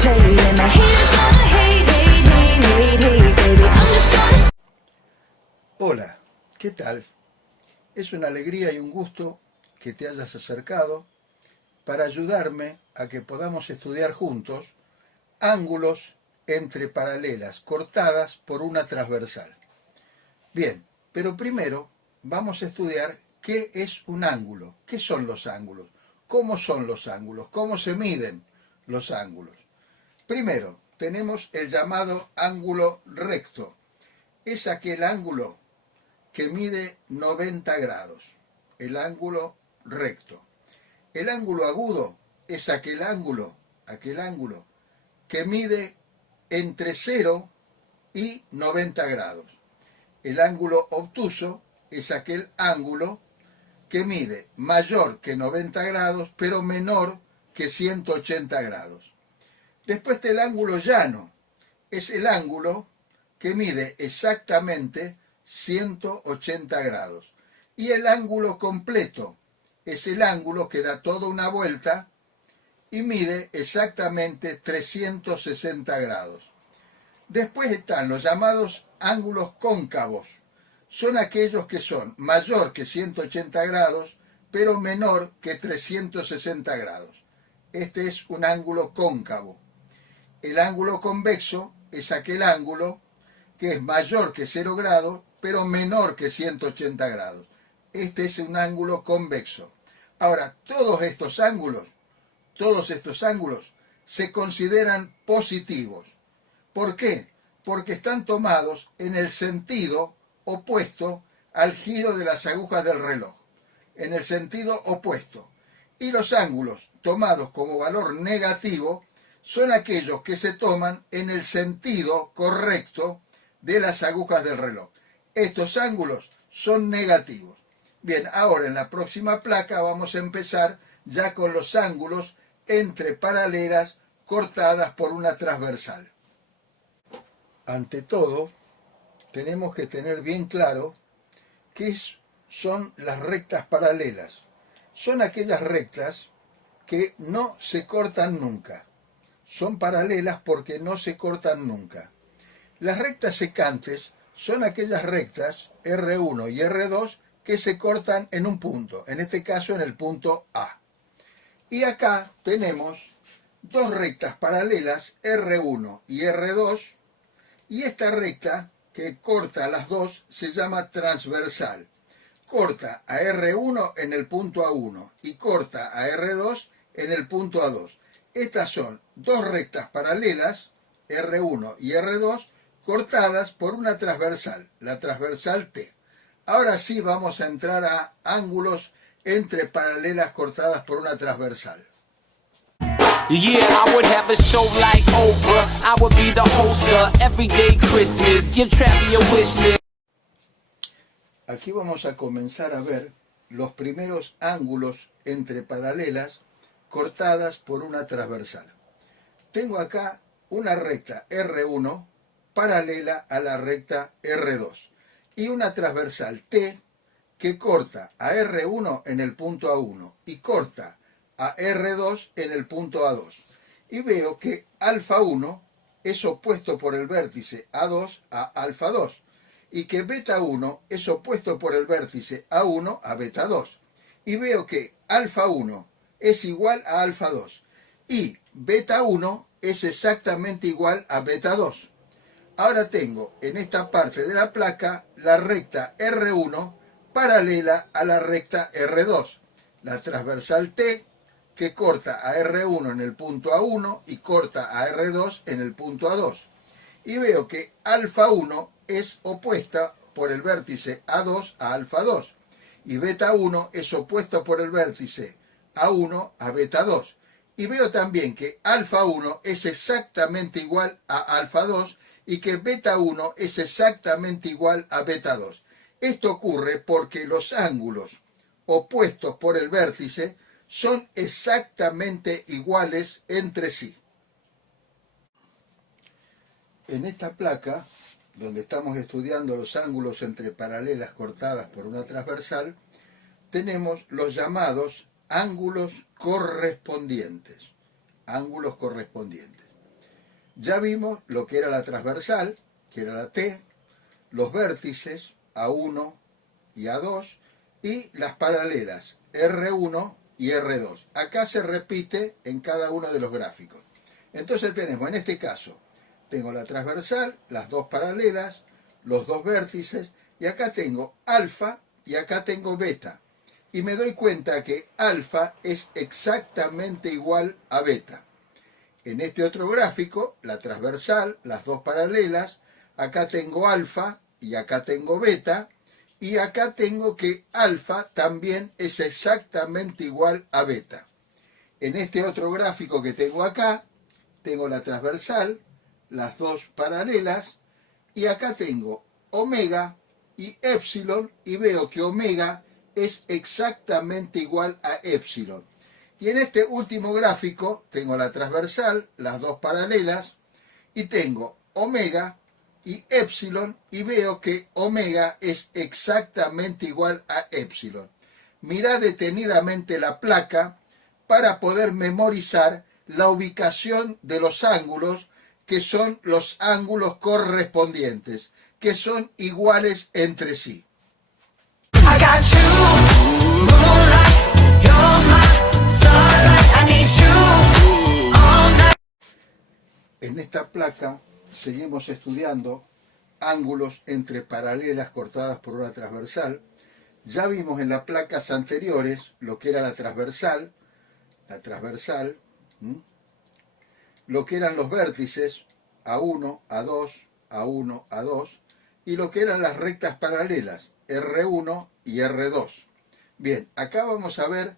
play. And my haters gonna hate, hate, hate, hate, hate, baby. I'm just gonna... Hola, ¿qué tal? Es una alegría y un gusto que te hayas acercado para ayudarme a que podamos estudiar juntos ángulos entre paralelas cortadas por una transversal. Bien, pero primero vamos a estudiar qué es un ángulo, qué son los ángulos, cómo son los ángulos, cómo se miden los ángulos. Primero, tenemos el llamado ángulo recto. Es aquel ángulo que mide 90 grados, el ángulo recto. El ángulo agudo es aquel ángulo que mide entre 0 y 90 grados. El ángulo obtuso es aquel ángulo que mide mayor que 90 grados, pero menor que 180 grados. Después del ángulo llano, es el ángulo que mide exactamente 180 grados. Y el ángulo completo es el ángulo que da toda una vuelta y mide exactamente 360 grados. Después están los llamados ángulos cóncavos. Son aquellos que son mayor que 180 grados, pero menor que 360 grados. Este es un ángulo cóncavo. El ángulo convexo es aquel ángulo que es mayor que 0 grados, pero menor que 180 grados. Este es un ángulo convexo. Ahora, todos estos ángulos se consideran positivos. ¿Por qué? Porque están tomados en el sentido opuesto al giro de las agujas del reloj. En el sentido opuesto. Y los ángulos tomados como valor negativo son aquellos que se toman en el sentido correcto de las agujas del reloj. Estos ángulos son negativos. Bien, ahora en la próxima placa vamos a empezar ya con los ángulos entre paralelas cortadas por una transversal. Ante todo, tenemos que tener bien claro qué son las rectas paralelas. Son aquellas rectas que no se cortan nunca. Son paralelas porque no se cortan nunca. Las rectas secantes son aquellas rectas R1 y R2 que se cortan en un punto, en este caso en el punto A. Y acá tenemos dos rectas paralelas R1 y R2, y esta recta que corta las dos se llama transversal. Corta a R1 en el punto A1 y corta a R2 en el punto A2. Estas son dos rectas paralelas, R1 y R2, cortadas por una transversal, la transversal T. Ahora sí vamos a entrar a ángulos entre paralelas cortadas por una transversal. Yeah, I would have a show like Oprah. I would be the host of Everyday Christmas. Give Travis a wish list. Aquí vamos a comenzar a ver los primeros ángulos entre paralelas cortadas por una transversal. Tengo acá una recta R1 paralela a la recta R2 y una transversal T que corta a R1 en el punto A1 y corta a R2 en el punto A2. Y veo que alfa 1 es opuesto por el vértice A2 a alfa 2 y que beta 1 es opuesto por el vértice A1 a beta 2. Y veo que alfa 1 es igual a alfa 2 y beta 1 es exactamente igual a beta 2. Ahora tengo en esta parte de la placa la recta R1 paralela a la recta R2, la transversal T que corta a R1 en el punto A1 y corta a R2 en el punto A2. Y veo que alfa 1 es opuesta por el vértice A2 a alfa 2 y beta 1 es opuesta por el vértice A1 a beta 2. Y veo también que alfa 1 es exactamente igual a alfa 2 y que beta 1 es exactamente igual a beta 2. Esto ocurre porque los ángulos opuestos por el vértice son exactamente iguales entre sí. En esta placa, donde estamos estudiando los ángulos entre paralelas cortadas por una transversal, tenemos los llamados ángulos correspondientes. Ángulos correspondientes. Ya vimos lo que era la transversal, que era la T, los vértices A1 y A2 y las paralelas R1 y R2. Acá se repite en cada uno de los gráficos. Entonces tenemos, en este caso, tengo la transversal, las dos paralelas, los dos vértices, y acá tengo alfa y acá tengo beta. Y me doy cuenta que alfa es exactamente igual a beta. En este otro gráfico, la transversal, las dos paralelas, acá tengo alfa y acá tengo beta, y acá tengo que alfa también es exactamente igual a beta. En este otro gráfico que tengo acá, tengo la transversal, las dos paralelas, y acá tengo omega y épsilon, y veo que omega es exactamente igual a épsilon. Y en este último gráfico tengo la transversal, las dos paralelas, y tengo omega y épsilon, y veo que omega es exactamente igual a épsilon. Mirá detenidamente la placa para poder memorizar la ubicación de los ángulos, que son los ángulos correspondientes, que son iguales entre sí. I got you, moonlight, you're my starlight. I need you all night. En esta placa seguimos estudiando ángulos entre paralelas cortadas por una transversal. Ya vimos en las placas anteriores lo que era la transversal, lo que eran los vértices A1, A2, A1, A2, y lo que eran las rectas paralelas R1 y R2. Bien, acá vamos a ver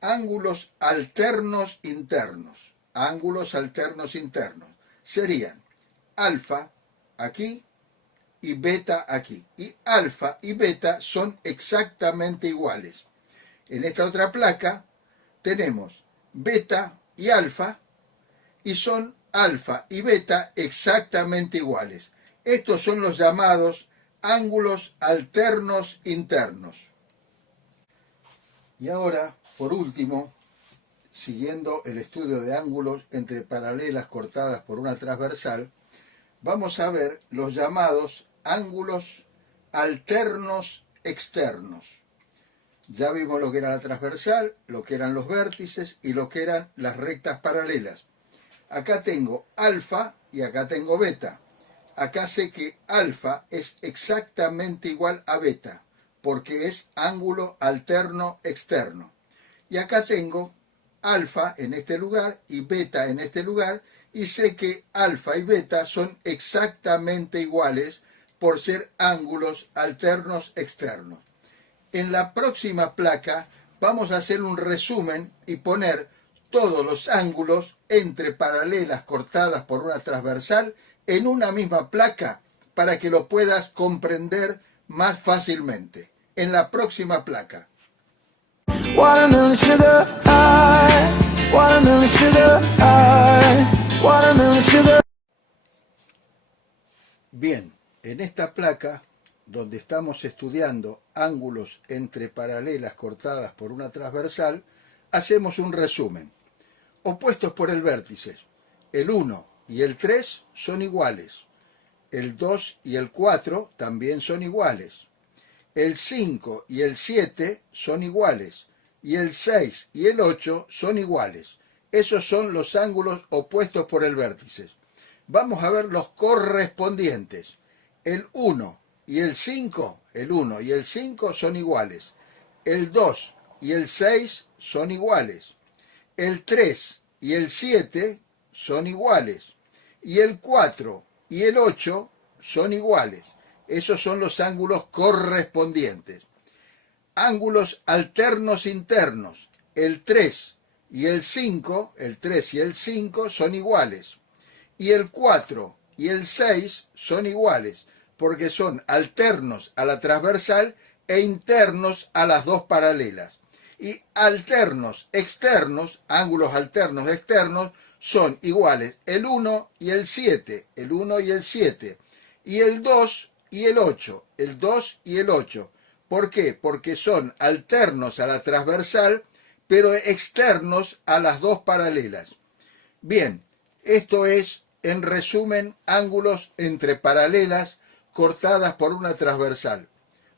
ángulos alternos internos. Ángulos alternos internos serían alfa aquí y beta aquí. Y alfa y beta son exactamente iguales. En esta otra placa tenemos beta y alfa, y son alfa y beta exactamente iguales. Estos son los llamados ángulos alternos internos. Y ahora, por último, siguiendo el estudio de ángulos entre paralelas cortadas por una transversal, vamos a ver los llamados ángulos alternos externos. Ya vimos lo que era la transversal, lo que eran los vértices y lo que eran las rectas paralelas. Acá tengo alfa y acá tengo beta. Acá sé que alfa es exactamente igual a beta, porque es ángulo alterno externo. Y acá tengo alfa en este lugar y beta en este lugar, y sé que alfa y beta son exactamente iguales por ser ángulos alternos externos. En la próxima placa vamos a hacer un resumen y poner todos los ángulos entre paralelas cortadas por una transversal en una misma placa para que lo puedas comprender más fácilmente. En la próxima placa. Watermelon sugar high, watermelon sugar high, watermelon sugar. Bien, en esta placa, donde estamos estudiando ángulos entre paralelas cortadas por una transversal, hacemos un resumen. Opuestos por el vértice, el 1 y el 3 son iguales, el 2 y el 4 también son iguales, el 5 y el 7 son iguales, y el 6 y el 8 son iguales. Esos son los ángulos opuestos por el vértice. Vamos a ver los correspondientes. El 1 y el 5, el 1 y el 5 son iguales. El 2 y el 6 son iguales. El 3 y el 7 son iguales. Y el 4 y el 8 son iguales. Esos son los ángulos correspondientes. Ángulos alternos internos. El 3 y el 5, el 3 y el 5 son iguales. Y el 4 y el 6 son iguales, porque son alternos a la transversal e internos a las dos paralelas. Y alternos externos, ángulos alternos externos, son iguales el 1 y el 7, el 1 y el 7, y el 2 y el 8, el 2 y el 8. ¿Por qué? Porque son alternos a la transversal, pero externos a las dos paralelas. Bien, esto es en resumen, ángulos entre paralelas cortadas por una transversal.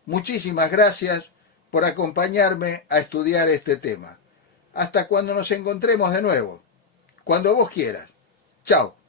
Muchísimas gracias por acompañarme a estudiar este tema. Hasta cuando nos encontremos de nuevo. Cuando vos quieras. Chao.